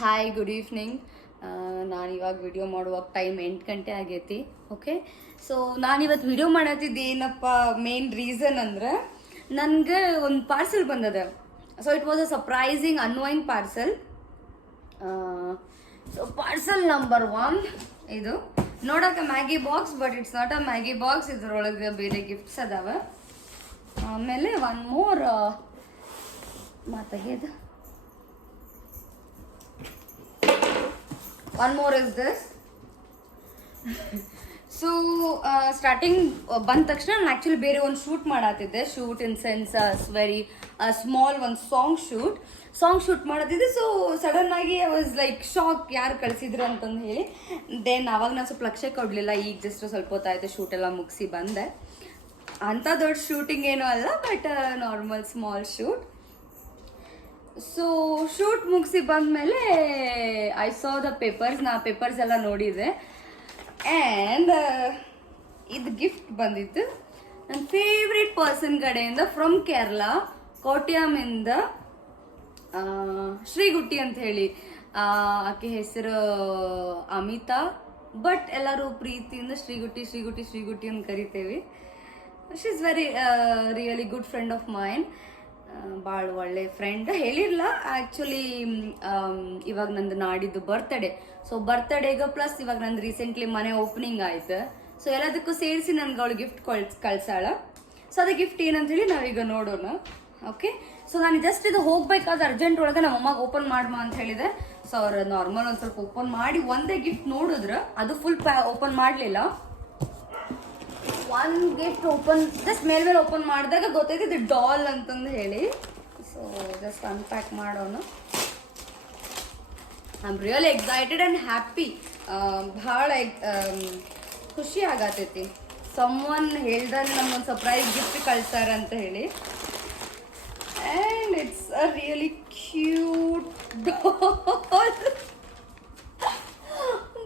Hi good evening. ನಾನು ಇವಾಗ video ಮಾಡುವಾಗ ಟೈಮ್ 8 ಗಂಟೆ ಆಗೈತಿ. ಓಕೆ, ಸೊ ನಾನಿವತ್ತು ವಿಡಿಯೋ ಮಾಡತ್ತಿದ್ದು ಏನಪ್ಪ ಮೇನ್ ರೀಸನ್ ಅಂದ್ರೆ ನನಗೆ ಒಂದು ಪಾರ್ಸೆಲ್ ಬಂದದ. So it was a surprising annoying parcel. So parcel number 1 ಇದು ನೋಡೋಕೆ Maggi box, but it's not a Maggi box. ಇದ್ರೊಳಗೆ ಬೇರೆ ಗಿಫ್ಟ್ಸ್ ಅದಾವ. ಆಮೇಲೆ ಒನ್ ಮೋರ್ ಮಾತಾಗಿದ್ದು one more is this. So starting ಬಂದ ತಕ್ಷಣ ನಾನು ಆ್ಯಕ್ಚುಲಿ ಬೇರೆ ಒಂದು ಶೂಟ್ ಮಾಡತ್ತಿದ್ದೆ. Shoot in sense very small ಒಂದು ಸಾಂಗ್ ಶೂಟ್ ಮಾಡತ್ತಿದ್ದೆ. ಸೊ ಸಡನ್ ಆಗಿ ಐ ವಾಸ್ ಲೈಕ್ ಶಾಕ್, ಯಾರು ಕಳಿಸಿದ್ರು ಅಂತಂದು ಹೇಳಿ. ದೆನ್ ಅವಾಗ ನಾನು ಸ್ವಲ್ಪ ಲಕ್ಷ್ಯ ಕೊಡಲಿಲ್ಲ. ಈಗ ಜಸ್ಟ್ ಸ್ವಲ್ಪ ಹೊತ್ತಾಯ್ತು ಶೂಟ್ ಎಲ್ಲ ಮುಗಿಸಿ ಬಂದೆ. ಅಂಥ ದೊಡ್ಡ ಶೂಟಿಂಗ್ ಏನೂ ಅಲ್ಲ, but normal small shoot. So shoot ಮುಗಿಸಿ ಬಂದಮೇಲೆ ಐ ಸಾ ದ ಪೇಪರ್ಸ್. ನಾ ಪೇಪರ್ಸ್ ಎಲ್ಲ ನೋಡಿದೆ. ಆ್ಯಂಡ್ ಇದು ಗಿಫ್ಟ್ ಬಂದಿತ್ತು ನನ್ನ ಫೇವ್ರೆಟ್ ಪರ್ಸನ್ ಕಡೆಯಿಂದ, ಫ್ರಮ್ ಕೇರಳ, ಕೋಟ್ಯಾಮಿಂದ ಶ್ರೀಗುಟ್ಟಿ ಅಂತ ಹೇಳಿ. ಆಕೆ ಹೆಸರು ಅಮಿತಾ, ಬಟ್ ಎಲ್ಲರೂ ಪ್ರೀತಿಯಿಂದ ಶ್ರೀಗುಟ್ಟಿ ಅಂತ ಕರಿತೇವೆ. She is very really good friend of main. ಭಾಳ ಒಳ್ಳೆ ಫ್ರೆಂಡ್. ಹೇಳಿರಲ್ಲ ಆ್ಯಕ್ಚುಲಿ ಇವಾಗ ನಂದು ನಾಡಿದ್ದು ಬರ್ತಡೇ. ಸೊ ಬರ್ತಡೇಗೆ ಪ್ಲಸ್ ಇವಾಗ ನಂದು ರೀಸೆಂಟ್ಲಿ ಮನೆ ಓಪನಿಂಗ್ ಆಯ್ತು. ಸೊ ಎಲ್ಲದಕ್ಕೂ ಸೇರಿಸಿ ನನ್ಗೆ ಅವಳು ಗಿಫ್ಟ್ ಕಳ್ಸಾಳ. ಸೊ ಅದೇ ಗಿಫ್ಟ್ ಏನಂತೇಳಿ ನಾವೀಗ ನೋಡೋಣ. ಓಕೆ, ಸೊ ನಾನು ಜಸ್ಟ್ ಇದು ಹೋಗ್ಬೇಕಾದ್ರೆ ಅರ್ಜೆಂಟ್ ಒಳಗೆ ನಮ್ಮ ಅಮ್ಮಗೆ ಓಪನ್ ಮಾಡ್ಮ ಅಂತ ಹೇಳಿದೆ. ಸೊ ಅವ್ರು ನಾರ್ಮಲ್ ಒಂದು ಸ್ವಲ್ಪ ಓಪನ್ ಮಾಡಿ ಒಂದೇ ಗಿಫ್ಟ್ ನೋಡಿದ್ರು, ಅದು ಫುಲ್ ಓಪನ್ ಮಾಡಲಿಲ್ಲ. ಒನ್ ಗಿಫ್ಟ್ ಓಪನ್ ಜಸ್ಟ್ ಮೇಲೆ ಓಪನ್ ಮಾಡಿದಾಗ ಗೊತ್ತೈತಿ ಇದು ಡಾಲ್ ಅಂತಂದು ಹೇಳಿ. ಸೊ ಜಸ್ಟ್ ಅನ್ಪ್ಯಾಕ್ ಮಾಡೋಣ. I am really excited and happy. ಭಾಳ ಖುಷಿ ಆಗತೈತಿ. ಸಮ್ವನ್ ಹೇಳ್ದಂಗೆ ನಮ್ಗೊಂದು ಸರ್ಪ್ರೈಸ್ ಗಿಫ್ಟ್ ಕಳ್ಸಾರ ಅಂತ ಹೇಳಿ. And it's a really cute doll.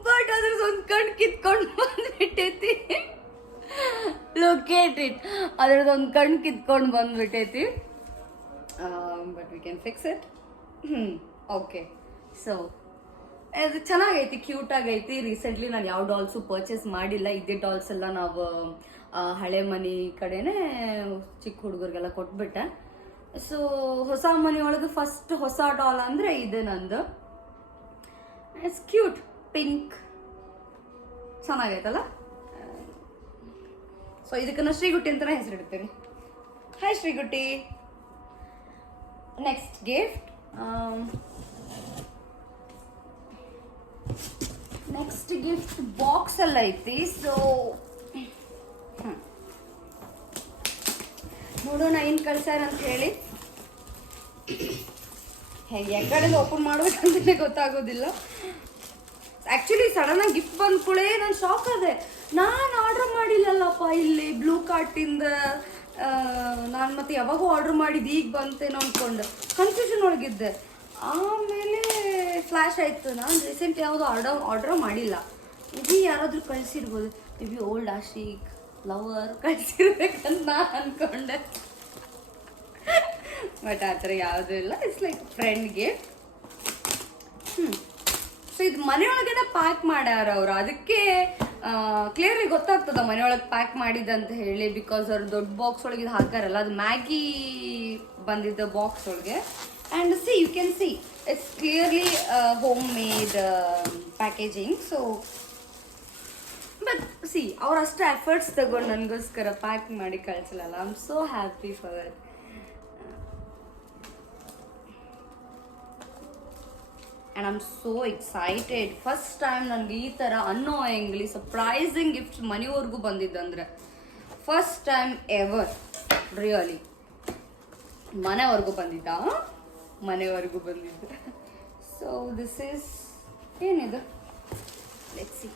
But ಅದ್ರದ್ದು ಒಂದು ಕಣ್ಣು ಕಿತ್ಕೊಂಡು ಬಂದ್ಬಿಟ್ಟೈತಿ. Locate it. ಅದ್ರದ್ದೊಂದು ಕಣ್ಣು ಕಿತ್ಕೊಂಡು ಬಂದ್ಬಿಟ್ಟೈತಿ. But we can fix it. Okay, so ಇದು ಚೆನ್ನಾಗೈತಿ, ಕ್ಯೂಟ್ ಆಗೈತಿ. ರೀಸೆಂಟ್ಲಿ ನಾನು ಯಾವ ಡಾಲ್ಸು ಪರ್ಚೇಸ್ ಮಾಡಿಲ್ಲ. ಇದೇ ಡಾಲ್ಸ್ ಎಲ್ಲ ನಾವು ಹಳೆ ಮನೆ ಕಡೆನೇ ಚಿಕ್ಕ ಹುಡುಗರಿಗೆಲ್ಲ ಕೊಟ್ಬಿಟ್ಟೆ. ಸೊ ಹೊಸ ಮನೆಯೊಳಗೆ ಫಸ್ಟ್ ಹೊಸ ಡಾಲ್ ಅಂದರೆ ಇದೆ ನಂದು. ಇಟ್ಸ್ ಕ್ಯೂಟ್, ಪಿಂಕ್, ಚೆನ್ನಾಗೈತಲ್ಲ. ಸೊ ಇದಕ್ಕೆ ನಾವು ಶ್ರೀಗುಟ್ಟಿ ಅಂತಲೇ ಹೆಸರಿಡ್ತೀವಿ. Hi Shrigutti. Next gift. Next gift box ಎಲ್ಲ ಐತಿ. ಸೊ ನೋಡೋಣ ಏನು ಕಳ್ಸಾರ ಅಂತ ಹೇಳಿ. ಹೇಗೆ ಕಡೆಯಿಂದ ಓಪನ್ ಮಾಡ್ಬೇಕಂತಲೇ ಗೊತ್ತಾಗೋದಿಲ್ಲ. ಆ್ಯಕ್ಚುಲಿ ಸಡನ್ನಾಗಿ ಗಿಫ್ಟ್ ಬಂದ ಕೂಡಲೇ ನಾನು ಶಾಕ್ ಆದೆ. ನಾನು ಆರ್ಡ್ರ್ ಮಾಡಿಲ್ಲಲ್ಲಪ್ಪ ಇಲ್ಲಿ ಬ್ಲೂ ಕಾರ್ಟಿಂದ. ನಾನು ಮತ್ತೆ ಯಾವಾಗೂ ಆರ್ಡ್ರ್ ಮಾಡಿದ್ದು ಈಗ ಬಂತೇನೋ ಅಂದ್ಕೊಂಡು ಕನ್ಫ್ಯೂಷನ್ ಒಳಗಿದ್ದೆ. ಆಮೇಲೆ ಫ್ಲ್ಯಾಶ್ ಆಯಿತು, ನಾನು ರೀಸೆಂಟ್ ಯಾವುದು ಆರ್ಡ್ರ್ ಮಾಡಿಲ್ಲ. ಇದು ಯಾರಾದರೂ ಕಳಿಸಿರ್ಬೋದು, ಮೇ ಬಿ ಓಲ್ಡ್ ಆಶಿಕ್ ಲವರ್ ಕಳಿಸಿರ್ಬೇಕಂತ ನಾನು ಅಂದ್ಕೊಂಡೆ. ಬಟ್ ಆ ಥರ ಯಾವುದೂ ಇಲ್ಲ. It's like ಫ್ರೆಂಡ್ಗೆ. ಸೊ ಇದು ಮನೆಯೊಳಗೇನೆ ಪ್ಯಾಕ್ ಮಾಡ್ಯಾರ ಅವರು. ಅದಕ್ಕೆ ಕ್ಲಿಯರ್ಲಿ ಗೊತ್ತಾಗ್ತದ ಮನೆಯೊಳಗೆ ಪ್ಯಾಕ್ ಮಾಡಿದಂತ ಹೇಳಿ. ಬಿಕಾಸ್ ಅವ್ರು ದೊಡ್ಡ ಬಾಕ್ಸ್ ಒಳಗೆ ಇದು ಹಾಕಾರಲ್ಲ, ಅದು ಮ್ಯಾಗಿ ಬಂದಿದ್ದ ಬಾಕ್ಸ್ ಒಳಗೆ. And see you can see it's clearly home made packaging. So but see ಅವ್ರು ಅಷ್ಟು ಎಫರ್ಟ್ಸ್ ತಗೊಂಡು ನನಗೋಸ್ಕರ ಪ್ಯಾಕ್ ಮಾಡಿ ಕಳಿಸಲ್ಲ. I am so happy for that. And I am so excited. First time ನನಗೆ ಈ ಥರ ಅನ್ನೋಯಿಂಗ್ಲಿ ಸರ್ಪ್ರೈಸಿಂಗ್ ಗಿಫ್ಟ್ ಮನೆವರೆಗೂ ಬಂದಿದ್ದಂದ್ರೆ ಫಸ್ಟ್ ಟೈಮ್ ಎವರ್. ರಿಯಲಿ ಮನೆವರೆಗೂ ಬಂದಿದ್ದ. ಸೊ ದಿಸ್ ಈಸ್ ಏನಿದು, let's see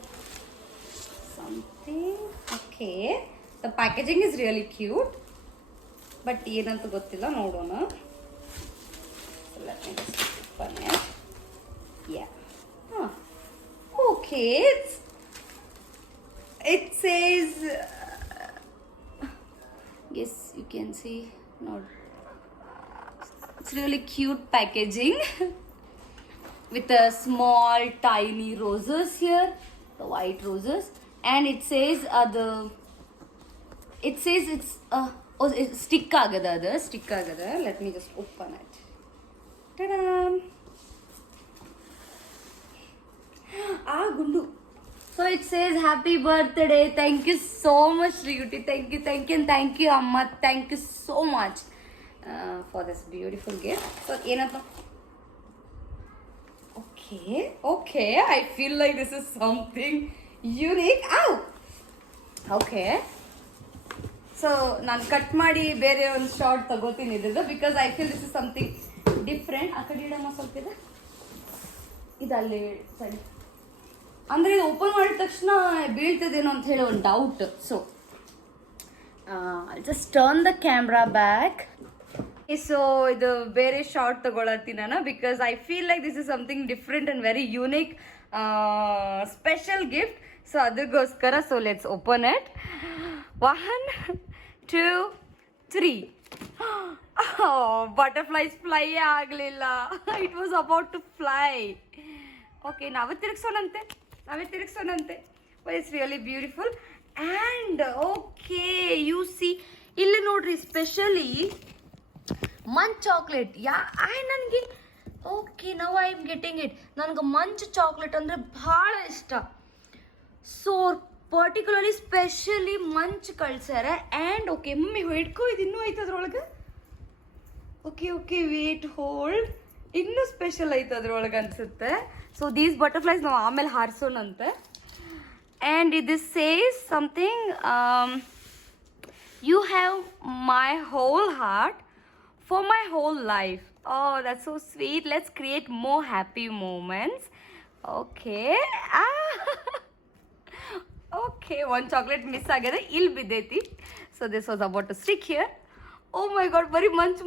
something. Okay, the packaging is really cute, but ಏನಂತ ಗೊತ್ತಿಲ್ಲ, ನೋಡೋಣ. Yeah. Huh. Okay. It says. Yes, you can see. No. It's really cute packaging. with a small tiny roses here, the white roses, and it says it's oh, it's stick agada adu stick agada. Let me just open it. Ta-da! Gundu. So it says happy birthday. Thank you so much, Shriyuti. Thank you, and thank you, Amma. Thank you so much for this beautiful gift. So ಏನಪ್ಪ? Okay. I feel like this is something unique. Ow! Okay. So ನಾನು cut ಮಾಡಿ ಬೇರೆ ಒಂದು short ತಗೋತೀನಿ ಇದ್ದು because I feel this is something different. ಆ ಕಡೆ ಇಡಮ್ಮ ಸ್ವಲ್ಪ ಇದು ಅಲ್ಲಿ ಸರಿ ಅಂದರೆ ಇದು ಓಪನ್ ಮಾಡಿದ ತಕ್ಷಣ ಬೀಳ್ತದೇನೋ ಅಂತ ಹೇಳಿ ಒಂದು doubt. So just turn the camera back. So ಇದು ಬೇರೆ ಶಾರ್ಟ್ ತಗೊಳತ್ತೀನಿ ನಾನು because I feel like this is something different and very unique special gift. So ಅದಕ್ಕೋಸ್ಕರ so let's open it. 1, 2, 3. Butterflies fly ಆಗಲಿಲ್ಲ. It was about to fly. Okay, ನಾವೇ ತಿರುಗಿಸೋಣಂತೆ. But it's really beautiful. And okay, you see ಇಲ್ಲಿ ನೋಡ್ರಿ, specially Munch chocolate. ನನಗೆ okay, now I am getting it. ನನಗೆ Munch chocolate ಅಂದರೆ ಭಾಳ ಇಷ್ಟ. ಸೊ ಪರ್ಟಿಕ್ಯುಲರ್ಲಿ ಸ್ಪೆಷಲಿ ಮಂಚ್ ಕಳ್ಸ್ಯಾರ. ಆ್ಯಂಡ್ ಓಕೆ, ಮಮ್ಮಿ ಹಿಡ್ಕೊ, ಇದು ಇನ್ನೂ ಐತೆ ಅದ್ರೊಳಗೆ. ಓಕೆ ವೇಟ್ ಹೋಲ್ಡ್, ಇನ್ನೂ ಸ್ಪೆಷಲ್ ಐತೆ ಅದ್ರೊಳಗೆ ಅನ್ಸುತ್ತೆ. ಸೊ ದೀಸ್ ಬಟರ್ಫ್ಲೈಸ್ ನಾವು ಆಮೇಲೆ ಹಾರಿಸೋಣಂತೆ. ಆ್ಯಂಡ್ ಇದು says something, you have my whole heart for my whole life. Oh, that's so sweet. Let's create more happy moments. Okay. Okay, one chocolate miss agade, ill bideti. So this was about to stick here. Oh my god, very munch.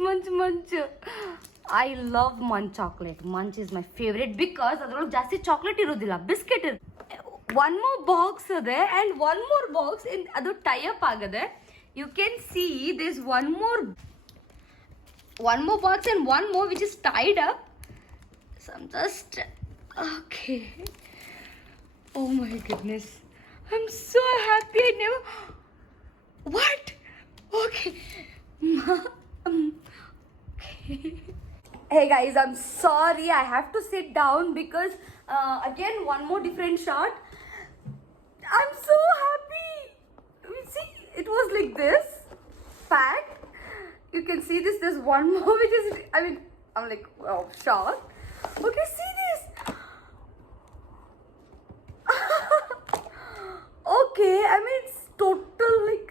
I love munch chocolate. Munch is my favorite because adrallu ಜಾಸ್ತಿ chocolate ಇರೋದಿಲ್ಲ, biscuit ಇರುತ್ತೆ. One more box ade and one more box in adu tie up agade. You can see there's one more box and one more which is tied up. So I'm just okay. Oh my goodness, I'm so happy. I never what okay. Okay. Hey guys, I'm sorry, I have to sit down because again one more different shot. I'm so happy. You see, it was like this packed. You can see this. There's one more which is, I mean, I'm like, wow, shocked. Okay, see this. Okay, I mean, it's total like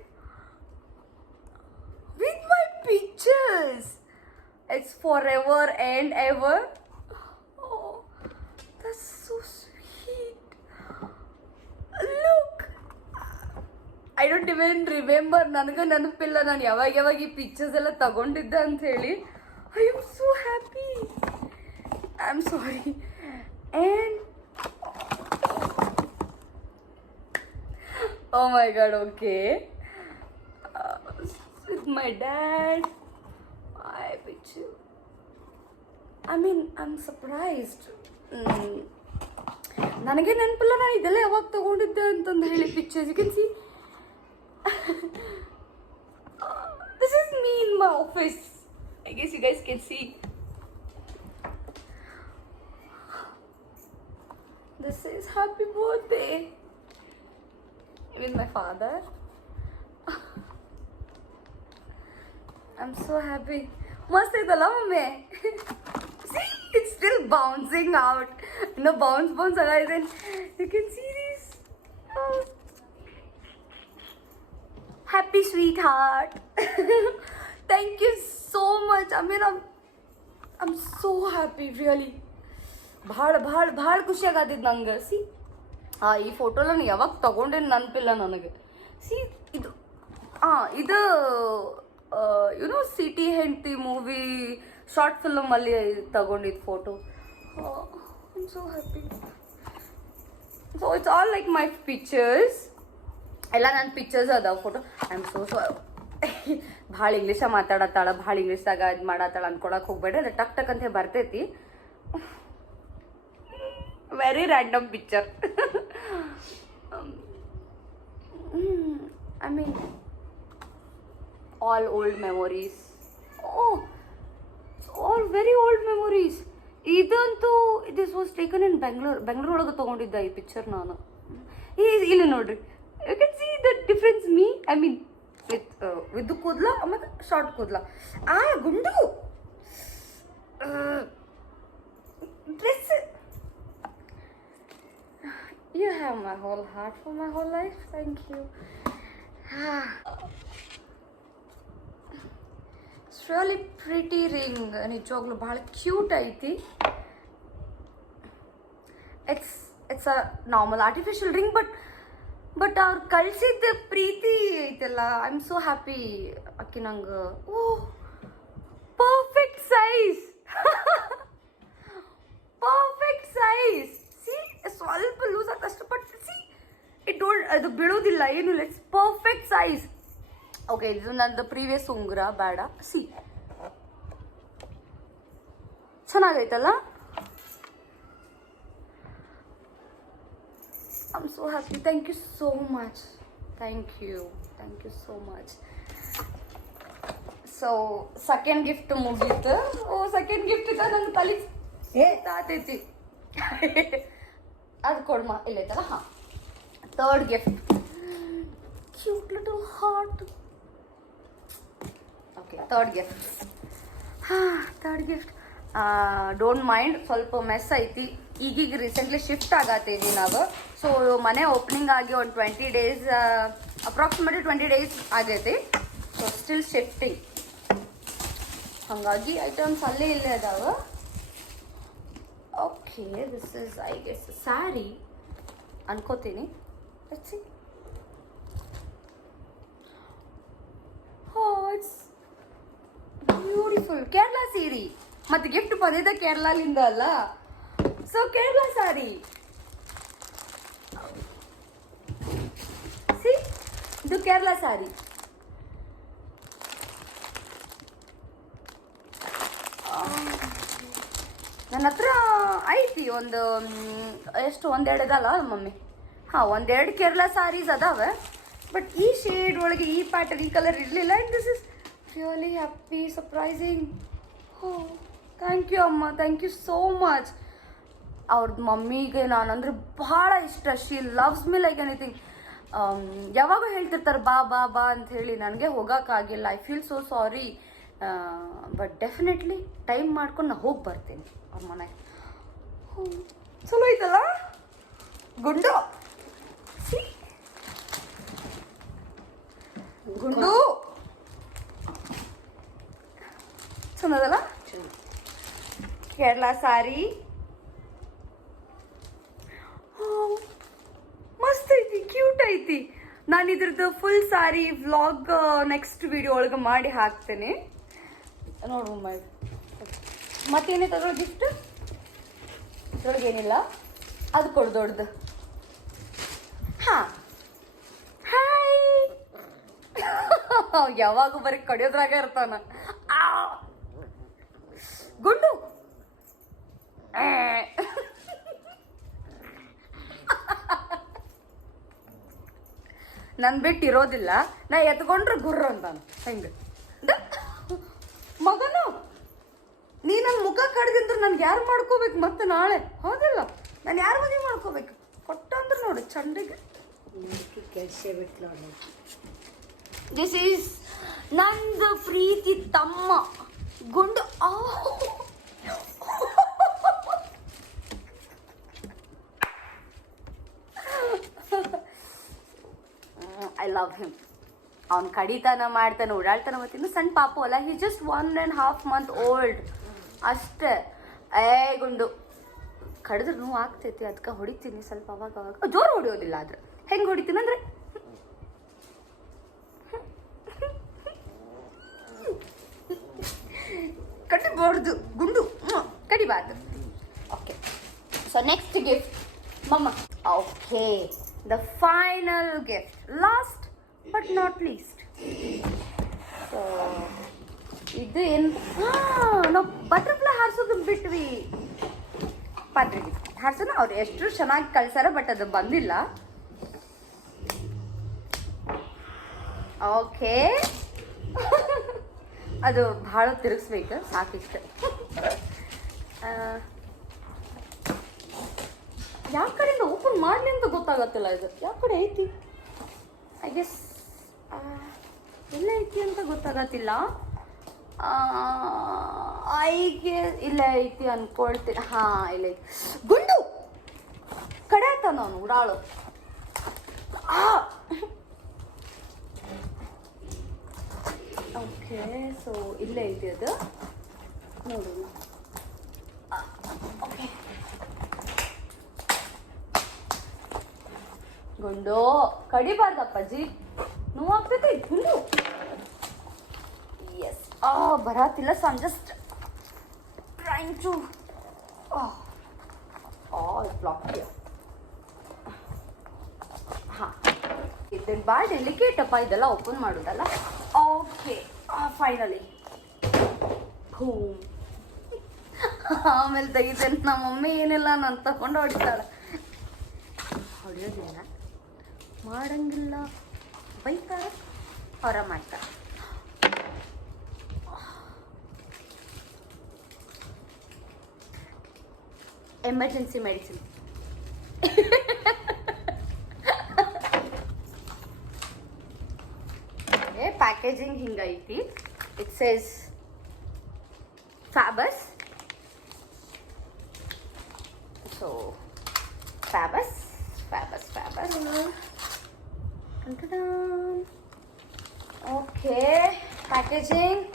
with my pictures. It's forever and ever. Oh, that's so sweet. Look. I don't even remember. ನನಗೆ ನೆನಪಿಲ್ಲ ನಾನು ಯಾವಾಗ ಈ pictures ಎಲ್ಲ ತಗೊಂಡಿದ್ದೆ ಅಂತ ಹೇಳಿ. I am so happy. I am sorry. And oh my god, okay, with my dad I picture. I mean I am surprised. ನನಗೆ ನೆನಪಿಲ್ಲ ನಾನು ಇದೆಲ್ಲ ಯಾವಾಗ ತಗೊಂಡಿದ್ದೆ ಅಂತಂದು ಹೇಳಿ pictures. You can see this is me in my office. I guess you guys can see. This is happy birthday with my father. I'm so happy. Mast idalla mamme. See, it's still bouncing out. No bounce agade. You can see this. Oh. Happy sweetheart. Thank you so much. I mean, I'm so happy, really. ಭಾಳ ಖುಷಿ ಆಗತ್ತಿದ್ದು ನಂಗೆ. C ಈ ಫೋಟೋಲ ನಾನು ಯಾವಾಗ ತಗೊಂಡೇನು ನೆನಪಿಲ್ಲ ನನಗೆ. C ಇದು YONO city ಹೆಂಡತಿ ಮೂವಿ ಶಾರ್ಟ್ ಫಿಲ್ಮಲ್ಲಿ ತಗೊಂಡಿದ್ದು photo. I am so happy. So it's all like my pictures. ಎಲ್ಲ ನನ್ನ ಪಿಕ್ಚರ್ಸ್ ಅದಾವ ಫೋಟೋ. ಐ ಆಮ್ ಸೋ ಭಾಳ ಇಂಗ್ಲೀಷಾಗ ಮಾತಾಡತ್ತಾಳ, ಭಾಳ ಇಂಗ್ಲೀಷ್ದಾಗ ಇದು ಮಾಡತ್ತಾಳ ಅನ್ಕೊಳಕ್ಕೆ ಹೋಗ್ಬೇಡ್ರಿ. ಅದು ಟಕ್ ಅಂತ ಬರ್ತೈತಿ. Very random picture. I mean all old memories. All very old memories. ಇದಂತೂ this was taken in Bengaluru ಒಳಗೆ ತೊಗೊಂಡಿದ್ದ ಈ ಪಿಕ್ಚರ್ ನಾನು. ಇಲ್ಲಿ ನೋಡ್ರಿ, you can see the difference me. I mean with ಕೂದಲ ಮತ್ತು ಶಾರ್ಟ್ ಕೂದಲ. ಗುಂಡು dress. You have my whole heart for my whole life. Thank you. It's really pretty ring. ನಿಜವಾಗ್ಲೂ ಭಾಳ ಕ್ಯೂಟ್ ಐತಿ. It's a normal artificial ring, but ಅವ್ರು ಕಳ್ಸಿದ್ದ ಪ್ರೀತಿ ಐತಲ್ಲ, I am so happy. ಅಕ್ಕಿ ನಂಗೆ perfect size. Perfect size. C ಸ್ವಲ್ಪ loose ಆಗಿ ಕಷ್ಟಪಟ್ಟು ಸಿ ಅದು ಬೀಳೋದಿಲ್ಲ, ಏನಿಲ್ಲ. It's perfect size. ಓಕೆ, ಇದು ನಂದು ಪ್ರೀವಿಯಸ್ ಉಂಗುರ ಬೇಡ. ಸಿ ಚೆನ್ನಾಗೈತಲ್ಲ. I am so happy. Thank you so much. Thank you so much. So second gift ಮುಗೀತು. ಸೆಕೆಂಡ್ ಗಿಫ್ಟ್ ಇದ್ದ ನಂಗೆ ತಲೆ ತಾತೈತಿ. ಅದು ಕೊಡ್ಮ ಇಲ್ಲೈತಲ್ಲ. ಹಾಂ, third gift. Cute little heart. Okay, third gift. Third gift. Don't mind, ಸ್ವಲ್ಪ ಮೆಸ್ ಐತಿ. ಈಗೀಗ ರೀಸೆಂಟ್ಲಿ ಶಿಫ್ಟ್ ಆಗತ್ತೀವಿ ನಾವು. ಸೊ ಮನೆ ಓಪನಿಂಗ್ ಆಗಿ ಒಂದು 20 days, ಅಪ್ರಾಕ್ಸಿಮೇಟ್ಲಿ 20 days ಆಗೈತಿ. ಸೊ ಸ್ಟಿಲ್ ಶಿಫ್ಟಿಂಗ್, ಹಾಗಾಗಿ ಐಟಮ್ಸ್ ಅಲ್ಲೇ ಇಲ್ಲೇ ಅದಾವ. Okay, this is I guess sari ಅನ್ಕೋತೀನಿ. ಇಟ್ಸ್ ಬ್ಯೂಟಿಫುಲ್ ಕೇರಳ ಸೀರೆ. ಮತ್ತು ಗಿಫ್ಟ್ ಬಂದಿದ್ದ ಕೇರಳಲಿಂದ ಅಲ್ಲ. ಸೊ ಕೇರಳ ಸಾರಿ. ಸಿ, ಇದು ಕೇರಳ ಸಾರಿ. ನನ್ನ ಹತ್ರ ಐತಿ ಒಂದು ಎಷ್ಟು, ಒಂದೆರಡು ಇದಲ್ಲ ಮಮ್ಮಿ. ಹಾಂ, ಒಂದೆರಡು ಕೇರಳ ಸಾರೀಸ್ ಅದಾವೆ. ಬಟ್ ಈ ಶೇಡ್ ಒಳಗೆ ಈ ಪ್ಯಾಟರ್ನ್ ಈ ಕಲರ್ ಇರಲಿಲ್ಲ. And this is really happy, surprising. Thank you ಅಮ್ಮ, ಥ್ಯಾಂಕ್ ಯು ಸೋ ಮಚ್. ಅವ್ರದ್ದು ಮಮ್ಮಿಗೆ ನಾನಂದ್ರೆ ಭಾಳ ಇಷ್ಟ. She loves me like anything. ಯಾವಾಗ ಹೇಳ್ತಿರ್ತಾರೆ ಬಾ ಬಾ ಬಾ ಅಂತ ಹೇಳಿ. ನನಗೆ ಹೋಗೋಕ್ಕಾಗಿಲ್ಲ. I feel so sorry. But definitely time ಮಾಡ್ಕೊಂಡು ನಾನು ಹೋಗಿ ಬರ್ತೀನಿ ಅವ್ರ ಮನೆಗೆ. ಚಲೋ ಐತಲ್ಲ ಗುಂಡು. ಗುಂಡು ಚಂದದಲ್ಲ. ಕೇರಳ ಸಾರಿ ಮಸ್ತ್ ಐತಿ, ಕ್ಯೂಟ್ ಐತಿ. ನಾನು ಇದ್ರದ್ದು ಫುಲ್ ಸಾರಿ ವ್ಲಾಗ್ ನೆಕ್ಸ್ಟ್ ವಿಡಿಯೋ ಒಳಗೆ ಮಾಡಿ ಹಾಕ್ತೇನೆ. ನೋಡು ಮತ್ತೇನೇ ತಗೊಳ್ಳೋ ಗಿಫ್ಟ್ ಇದ್ರೊಳಗೆ ಏನಿಲ್ಲ. ಅದು ಕೊಡು ದೊಡ್ಡದು. ಹಾಂ, ಹಾಯ್. ಯಾವಾಗ ಬರೀ ಕಡಿಯೋದ್ರಾಗ ಇರ್ತಾನ ಗುಂಡು. ನನ್ ಬಿಟ್ಟು ಇರೋದಿಲ್ಲ. ನಾ ಎತ್ಕೊಂಡ್ರೆ ಗುರ್ರ ಅಂತಾನು. ಹೆಂಗೆ ಮಗನು, ನೀ ನನ್ನ ಮುಖ ಕಡ್ದಿಂದ್ರೆ ನನ್ಗೆ ಯಾರು ಮಾಡ್ಕೋಬೇಕು ಮತ್ತೆ ನಾಳೆ? ಹೌದಿಲ್ಲ, ನಾನು ಯಾರು ಮದುವೆ ಮಾಡ್ಕೋಬೇಕು? ಕೊಟ್ಟಂದ್ರೆ ನೋಡಿ ಚಂಡಿಗೆ ಕೆಲಸ ಬಿಟ್ಟು ನೋಡಿ. ದಿಸ್ ಈಸ್ ನಂದು ಪ್ರೀತಿ ತಮ್ಮ ಗುಂಡು. I love him. ಅವ್ನು ಕಡಿತಾನ ಮಾಡ್ತಾನೆ, ಓಡಾಡ್ತಾನೆ. ಮತ್ತು ಇನ್ನು ಸಣ್ಣ ಪಾಪು ಅಲ್ಲ, ಹಿ ಜಸ್ಟ್ 1.5 months ಓಲ್ಡ್ ಅಷ್ಟೇ. ಗುಂಡು ಕಡಿದ್ರೆ ನೋವು ಆಗ್ತೈತಿ, ಅದಕ್ಕೆ ಹೊಡಿತೀನಿ ಸ್ವಲ್ಪ ಅವಾಗ ಅವಾಗ. ಜೋರು ಹೊಡಿಯೋದಿಲ್ಲ. ಆದ್ರೆ ಹೆಂಗೆ ಹೊಡಿತೀನಿ ಅಂದರೆ ಕಡಿಬಾರ್ದು ಗುಂಡು, ಕಡಿಬಾರ್ದು. ಓಕೆ, ಸೊ ನೆಕ್ಸ್ಟ್ ಗಿಫ್ಟ್ ಮಮ್ಮ. Okay, the final gift, last but not least. So ಇದು ಏನು, ನಾವು ಬಟರ್ಫ್ಲೈ ಹಾರಿಸೋದು ಬಿಟ್ವಿ. ಪಾತ್ರೆಗೆ ಹಾರ್ಸೋಣ. ಅವ್ರು ಎಷ್ಟು ಚೆನ್ನಾಗಿ ಕಳ್ಸಾರ, ಬಟ್ ಅದು ಬಂದಿಲ್ಲ. ಓಕೆ. ಅದು ಭಾಳ ತಿರುಗಿಸ್ಬೇಕು, ಸಾಕಿಷ್ಟ. ಯಾವ ಕಡೆಯಿಂದ ಓಪನ್ ಮಾಡಲಿ ಅಂತ ಗೊತ್ತಾಗತ್ತಿಲ್ಲ. ಇದು ಯಾವ ಕಡೆ ಐತಿ, ಐ ಗೆಸ್ ಎಲ್ಲ ಐತಿ ಅಂತ ಗೊತ್ತಾಗತ್ತಿಲ್ಲ. ಐಗೆ ಇಲ್ಲ ಐತಿ ಅನ್ಕೊಳ್ತೀನಿ. ಹಾಂ, ಇಲ್ಲ ಐತಿ. ಗುಂಡು ಕಡೆ ಆತ ನಾನು ಉಡಾಳು. ಓಕೆ, ಸೊ ಇಲ್ಲೇ ಐತಿ ಅದು, ನೋಡೋಣ. ಓಕೆ, ಗುಂಡು ಕಡಿಬಾರ್ದಪ್ಪಾಜಿ, ನೋವಾಗ್ತೈತಿ ಗುಂಡು. ಎಸ್, ಬರತ್ತಿಲ್ಲ. So I'm just trying to block. ಹಾಂ, ಇದನ್ನು ಭಾಳ ಡೆಲಿಕೇಟ್ ಅಪ್ಪ ಇದೆಲ್ಲ ಓಪನ್ ಮಾಡೋದಲ್ಲ. Okay, finally. ಆಮೇಲೆ ತೆಗಿತೇನೆ. ನಮ್ಮ ಮಮ್ಮಿ ಏನಿಲ್ಲ ನಾನು ತಗೊಂಡು ಹೊಡಿತಾಳೆ. ಹೊಡೆಯೋದಿಲ್ಲ, ಮಾಡಂಗಿಲ್ಲ, ಬೈತಾರೆ, ಹೊರ ಮಾಡ್ತಾರೆ. Emergency medicine. ಪ್ಯಾಕೇಜಿಂಗ್ ಹಿಂಗೈತಿ. ಇಟ್ ಸೇಸ್ ಫ್ಯಾಬಸ್. ಸೊ ಫ್ಯಾಬಸ್. Okay, packaging.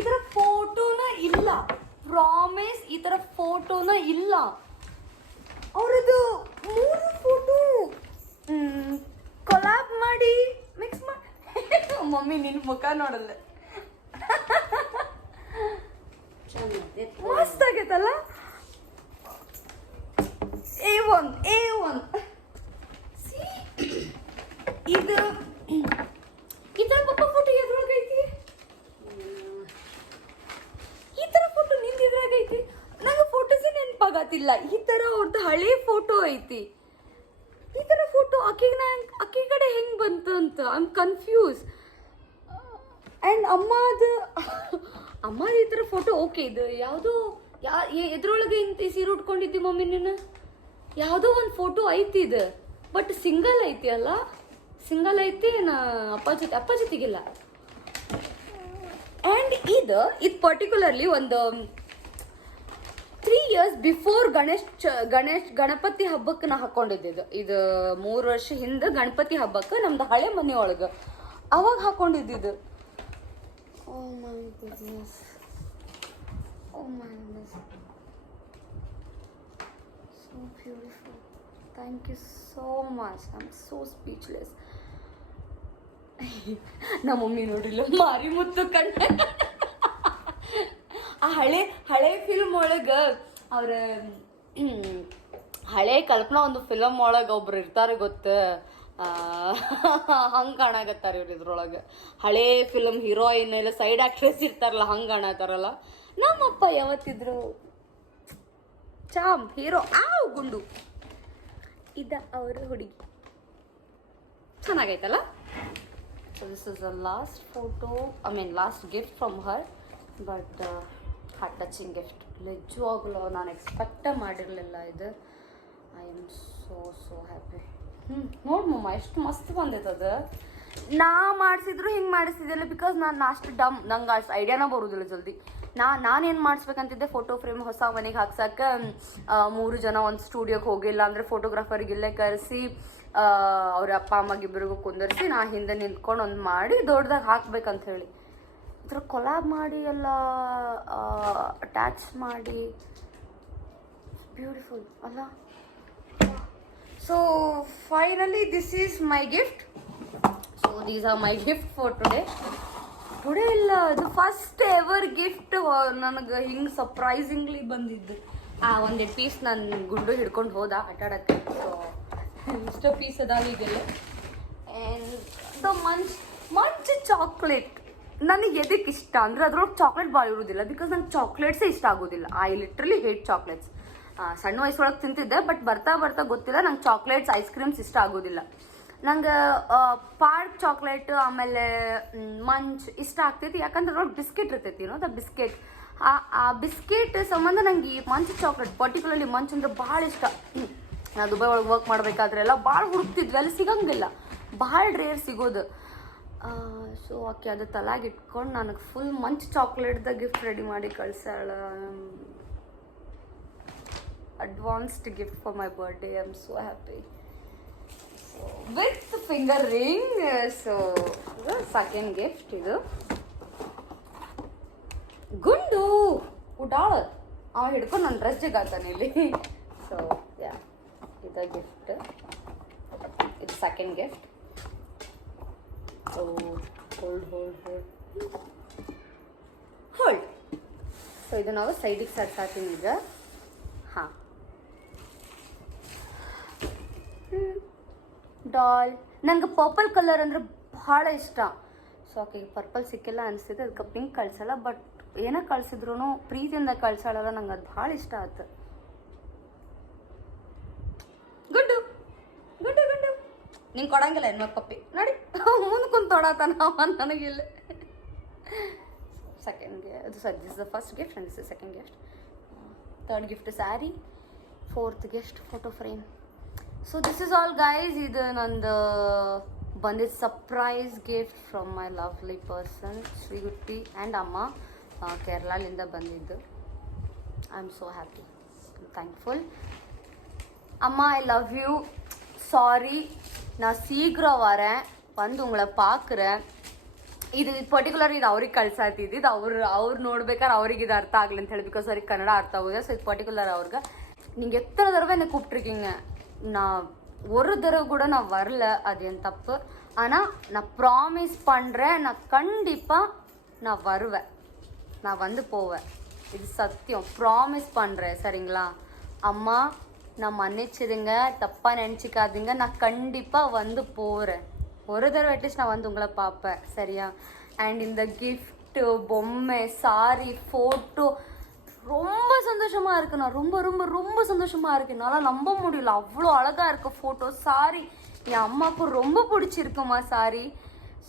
ಇದರ ಫೋಟೋನ ಇಲ್ಲ, ಪ್ರಾಮಿಸ್, ಈ ಥರ ಫೋಟೋನ ಇಲ್ಲ. ಅವ್ರದ್ದು 3 ಫೋಟೋ ಕೊಲಾಬ್ ಮಾಡಿ ಮಿಕ್ಸ್ ಮಾಡಿ. ಮಮ್ಮಿ ನಿನ್ನ ಮುಖ ನೋಡಲ್ಲ, ಮಸ್ತ್ ಆಗೈತಲ್ಲ. A1 ಇದು ಈ ಥರ ಪಪ್ಪ ಫೋಟೋ ಎದ್ರೊಳಗೈತಿ. ಈ ಥರ ಫೋಟೋ ನಿಂದಿದ್ರಾಗೈತಿ. ನಂಗೆ ಫೋಟೋಸೇ ನೆನಪಾಗತ್ತಿಲ್ಲ. ಈ ಥರ ಅವ್ರದ್ದು ಹಳೆ ಫೋಟೋ ಐತಿ. ಈ ಥರ ಫೋಟೋ ಅಕ್ಕಿ ಕಡೆ ಹೆಂಗೆ ಬಂತು ಅಂತ ಐ ಆಮ್ ಕನ್ಫ್ಯೂಸ್. ಆ್ಯಂಡ್ ಅಮ್ಮದು ಈ ಥರ ಫೋಟೋ ಓಕೆ. ಇದು ಯಾವುದೋ ಎದ್ರೊಳಗೆ ಇಂತ ಸೀರೆ ಉಟ್ಕೊಂಡಿದ್ದಿ ಮಮ್ಮಿ ನೀನು? ಯಾವುದೋ ಒಂದು ಫೋಟೋ ಐತಿ ಇದು, ಬಟ್ ಸಿಂಗಲ್ ಐತಿ ಅಲ್ಲ? ಸಿಂಗಲ್ ಐತಿ ಅಪ್ಪ ಜೊತೆಗಿಲ್ಲ. ಆ್ಯಂಡ್ ಇದು ಪರ್ಟಿಕ್ಯುಲರ್ಲಿ ಒಂದು 3 years ಬಿಫೋರ್ ಗಣಪತಿ ಹಬ್ಬಕ್ಕೆ ನಾ ಹಾಕೊಂಡಿದ್ದಿದ್ದು. ಇದು 3 ವರ್ಷ ಹಿಂದೆ ಗಣಪತಿ ಹಬ್ಬಕ್ಕೆ ನಮ್ದು ಹಳೆ ಮನೆ ಒಳಗೆ ಅವಾಗ ಹಾಕೊಂಡಿದ್ದಿದ್ದು. Oh my goodness. So beautiful. Thank you so much. I'm so speechless. ನಮ್ಮ ಮಮ್ಮಿ ನೋಡಿಲ್ಲ, ಮಾರಿ ಮುತ್ತು ಕಣ್ಣ. ಆ ಹಳೆ ಫಿಲ್ಮ್ ಒಳಗೆ ಅವ್ರ ಹಳೆ ಕಲ್ಪನಾ ಒಂದು ಫಿಲಮ್ ಒಳಗೆ ಒಬ್ರು ಇರ್ತಾರೆ ಗೊತ್ತು, ಹಂಗೆ ಕಾಣಾಕತ್ತಾರೆ ಇವ್ರು ಇದ್ರೊಳಗೆ. ಹಳೆ ಫಿಲಮ್ ಹೀರೋಯಿನ್ ಎಲ್ಲ ಸೈಡ್ ಆಕ್ಟ್ರೆಸ್ ಇರ್ತಾರಲ್ಲ, ಹಂಗೆ ಕಾಣತ್ತಾರಲ್ಲ. ನಮ್ಮಪ್ಪ ಯಾವತ್ತಿದ್ರು ಚಾಮ್ ಹೀರೋ. ಗುಂಡು ಇದ ಅವ್ರ ಹುಡುಗಿ. ಚೆನ್ನಾಗೈತಲ್ಲ? So this is the last photo, last gift from her. But heart touching gift. ನಿಜವಾಗ್ಲೂ ನಾನು ಎಕ್ಸ್ಪೆಕ್ಟೇ ಮಾಡಿರಲಿಲ್ಲ ಇದು. I am so happy. ನೋಡಿ ಮಮ್ಮ, ಎಷ್ಟು ಮಸ್ತ್ ಬಂದೈತೆ ಅದು. ನಾ ಮಾಡಿಸಿದ್ರು ಹಿಂಗೆ ಮಾಡಿಸ್ತಿದ್ದಿಲ್ಲ, ಬಿಕಾಸ್ ನಾನು ಅಷ್ಟು ನಂಗೆ ಅಷ್ಟು ಐಡಿಯಾನ ಬರೋದಿಲ್ಲ ಜಲ್ದಿ. ನಾನೇನು ಮಾಡಿಸ್ಬೇಕಂತಿದ್ದೆ, ಫೋಟೋ ಫ್ರೇಮ್ ಹೊಸ ಮನೆಗೆ ಹಾಕ್ಸಕ್ಕೆ 3 ಜನ ಒಂದು ಸ್ಟುಡಿಯೋಗೆ ಹೋಗಿಲ್ಲ ಅಂದರೆ ಫೋಟೋಗ್ರಾಫರ್ಗಿಲ್ಲೇ ಕರೆಸಿ ಅವ್ರ ಅಪ್ಪ ಅಮ್ಮಗಿಬ್ಬರಿಗೂ ಕುಂದರ್ಸಿ ನಾ ಹಿಂದೆ ನಿಂತ್ಕೊಂಡು ಒಂದು ಮಾಡಿ ದೊಡ್ಡದಾಗಿ ಹಾಕ್ಬೇಕಂತ ಹೇಳಿ ಈ ಥರ ಕೊಲಾಬ್ ಮಾಡಿ ಎಲ್ಲ ಅಟ್ಯಾಚ್ ಮಾಡಿ. ಬ್ಯೂಟಿಫುಲ್ ಅಲ್ಲ? So finally this is my gift. So so these are my gift for today. Today ಇಲ್ಲ, ಇದು ಫಸ್ಟ್ ಎವರ್ ಗಿಫ್ಟ್ ನನಗೆ ಹಿಂಗೆ ಸರ್ಪ್ರೈಸಿಂಗ್ಲಿ ಬಂದಿದ್ದು. ಒಂದೆರಡು ಪೀಸ್ ನಾನು ಗುಂಡು ಹಿಡ್ಕೊಂಡು ಹೋದ ಆಟಾಡಕ್ಕೆ. ಸೊ ಇಷ್ಟ ಪೀಸ್ ಅದಾವ ಈಗೆಲ್ಲ. ಆ್ಯಂಡ್ ದ ಮಂಚ್ ಚಾಕ್ಲೇಟ್ ನನಗೆ ಎದಕ್ಕೆ ಇಷ್ಟ ಅಂದರೆ ಅದ್ರೊಳಗೆ ಚಾಕ್ಲೇಟ್ ಭಾಳ ಇರೋದಿಲ್ಲ. ಬಿಕಾಸ್ ನಂಗೆ ಚಾಕ್ಲೇಟ್ಸೇ ಇಷ್ಟ ಆಗೋದಿಲ್ಲ. I literally hate chocolates. ಸಣ್ಣ ವಯಸ್ಸೊಳಗೆ ತಿಂತಿದ್ದೆ, ಬಟ್ ಬರ್ತಾ ಬರ್ತಾ ಗೊತ್ತಿಲ್ಲ ನಂಗೆ ಚಾಕ್ಲೇಟ್ಸ್ ಐಸ್ ಕ್ರೀಮ್ಸ್ ಇಷ್ಟ ಆಗೋದಿಲ್ಲ. ನಂಗೆ ಪಾರ್ಕ್ ಚಾಕ್ಲೇಟ್ ಆಮೇಲೆ ಮಂಚ್ ಇಷ್ಟ ಆಗ್ತೈತಿ. ಯಾಕಂದ್ರೆ ಅದ್ರೊಳಗೆ ಬಿಸ್ಕೆಟ್ ಇರ್ತೈತಿ, ದ ಬಿಸ್ಕೆಟ್. ಆ ಬಿಸ್ಕೆಟ್ ಸಂಬಂಧ ನಂಗೆ ಈ ಮಂಚ್ ಚಾಕ್ಲೇಟ್ ಪರ್ಟಿಕ್ಯುಲರ್ಲಿ ಮಂಚ್ ಅಂದ್ರೆ ಭಾಳ ಇಷ್ಟ. ನಾ ದುಬೈ ಒಳಗೆ ವರ್ಕ್ ಮಾಡಬೇಕಾದ್ರೆಲ್ಲ ಭಾಳ ಹುಡುಕ್ತಿದ್ವಿ, ಅಲ್ಲಿ ಸಿಗಂಗಿಲ್ಲ, ಭಾಳ ರೇರ್ ಸಿಗೋದು. ಸೊ ಆಕೆ ಅದು ತಲಾಗಿ ಇಟ್ಕೊಂಡು ನನಗೆ ಫುಲ್ ಮಂಚ್ ಚಾಕ್ಲೇಟ್ದ ಗಿಫ್ಟ್ ರೆಡಿ ಮಾಡಿ ಕಳ್ಸಾಳ. Advanced gift for my birthday. I am so happy. With finger ring. So second gift ಇದು. ಗುಂಡು ಉಡಾಳ ಹಿಡ್ಕೊಂಡು ನನ್ನ ಡ್ರೆಸ್ ಜಿಗಾತಾನೆ ಇಲ್ಲಿ. ಸೊ ಯಾ, ಇದು ಗಿಫ್ಟ್. ಇದು ಸೆಕೆಂಡ್ ಗಿಫ್ಟ್. ಹೋಲ್ಡ್. ಸೊ ಇದು ನಾವು ಸೈಡಿಗೆ ಸರ್ಸಾತೀನಿ ಈಗ. ಹಾಂ, ಡಾಲ್. ನಂಗೆ ಪರ್ಪಲ್ ಕಲರ್ ಅಂದ್ರೆ ಭಾಳ ಇಷ್ಟ. ಸೊ ಆಕೆಗೆ ಪರ್ಪಲ್ ಸಿಕ್ಕಿಲ್ಲ ಅನಿಸ್ತಿದೆ, ಅದಕ್ಕೆ ಪಿಂಕ್ ಕಳ್ಸಲ್ಲ. ಬಟ್ ಏನೋ ಕಳ್ಸಿದ್ರು ಪ್ರೀತಿಯಿಂದ ಕಳ್ಸಾಳಲ್ಲ, ನಂಗೆ ಅದು ಭಾಳ ಇಷ್ಟ ಆಯ್ತು. ಗುಡ್ಡು ಗುಡ್ಡು ಗುಡ್ಡು ನಿಂಗೆ ಕೊಡಂಗಿಲ್ಲ ಹೆಣ್ಮಕ್ ಪಪ್ಪಿ ನೋಡಿ, ಮುಂದೆ ಕುಂತು ತೊಡತಾನ ನನಗಿಲ್ಲ. ಸೆಕೆಂಡ್ಗೆ ಅದು this the first gift and this is second gift. Third gift sari. Fourth gift photo frame. So this is all guys. ಇದು ನಂದು ಬಂದಿದ್ದು surprise gift from my lovely person Shrigutti and ಅಮ್ಮ, ಕೇರಳದಿಂದ ಬಂದಿದ್ದು. I am so happy, thankful. அம்மா I love you. Sorry, நான் சீக்கிரம் வரேன், வந்து உங்களை பார்க்குறேன். ಇದು ಪರ್ಟಿಕ್ಯುಲರ್ ಇದು ಅವ್ರಿಗೆ ಕಳ್ಸಾತಿದ್ದು. ಇದು ಅವ್ರು ನೋಡ್ಬೇಕಾದ್ರೆ ಅವ್ರಿಗೆ ಇದು ಅರ್ಥ ಆಗಲಿ ಅಂತ ಹೇಳಿ, ಬಿಕಾಸ್ ಅವ್ರಿಗೆ ಕನ್ನಡ ಅರ್ಥ ಆಗೋದು. ಸೊ ಇದು ಪರ್ಟಿಕ್ಯುಲರ್ ಅವ್ರಿಗೆ. நீங்கள் எத்தனை தடவை என்னை கூப்பிட்ருக்கீங்க, நான் ஒரு தடவை கூட நான் வரல, அது என் தப்பு. ஆனால் நான் ப்ராமிஸ் பண்ணுறேன், நான் கண்டிப்பாக நான் வருவேன், நான் வந்து போவேன். இது சத்தியம், ப்ராமிஸ் பண்ணுறேன். சரிங்களா அம்மா, நான் மன்னிச்சிடுங்க, தப்பாக நினச்சிக்காதீங்க. நான் கண்டிப்பாக வந்து போகிறேன். ஒரு தடவை அட்லீஸ்ட் நான் வந்து உங்களை பார்ப்பேன், சரியா? அண்ட் இந்த கிஃப்ட்டு, பொம்மை, சாரி, ஃபோட்டோ ரொம்ப சந்தோஷமாக இருக்குது. நான் ரொம்ப ரொம்ப ரொம்ப சந்தோஷமாக இருக்குது. என்னால் நம்ப முடியல, அவ்வளோ அழகாக இருக்குது ஃபோட்டோ. சாரி என் அம்மாவுக்கு ரொம்ப பிடிச்சிருக்குமா sorry.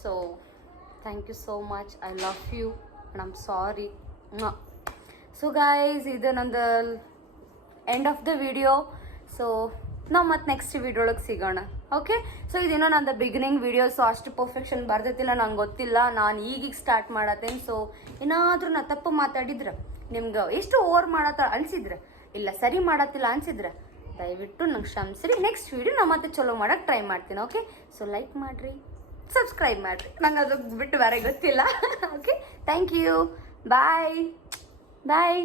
So thank you so much. I love you and I'm sorry. So guys, ಇದು ನಂದು end of the video. So ನಾವು ಮತ್ತೆ ನೆಕ್ಸ್ಟ್ ವಿಡಿಯೋ ಒಳಗೆ ಸಿಗೋಣ. ಓಕೆ. ಸೊ ಇದೇನೋ ನಂದು ಬಿಗಿನಿಂಗ್ ವಿಡಿಯೋ. ಸೊ ಅಷ್ಟು ಪರ್ಫೆಕ್ಷನ್ ಬರ್ದೈತಿಲ್ಲ, ನಂಗೆ ಗೊತ್ತಿಲ್ಲ, ನಾನು ಈಗೀಗ ಸ್ಟಾರ್ಟ್ ಮಾಡತ್ತೇನೆ. ಸೊ ಏನಾದರೂ ನಾ ತಪ್ಪು ಮಾತಾಡಿದ್ರೆ, ನಿಮ್ಗೆ ಎಷ್ಟು ಓವರ್ ಮಾಡತ್ತ ಅನ್ಸಿದ್ರೆ, ಇಲ್ಲ ಸರಿ ಮಾಡತ್ತಿಲ್ಲ ಅನ್ಸಿದ್ರೆ, ದಯವಿಟ್ಟು ನಂಗೆ ಕ್ಷಮಿಸ್ರಿ. ನೆಕ್ಸ್ಟ್ ವಿಡಿಯೋ ನಾ ಮತ್ತೆ ಚಲೋ ಮಾಡೋಕ್ಕೆ ಟ್ರೈ ಮಾಡ್ತೀನಿ. ಓಕೆ. ಸೊ ಲೈಕ್ ಮಾಡಿರಿ, ಸಬ್ಸ್ಕ್ರೈಬ್ ಮಾಡಿರಿ. ನಂಗೆ ಅದು ಬಿಟ್ಟು ಬೇರೆ ಗೊತ್ತಿಲ್ಲ. Okay. Thank you. Bye bye.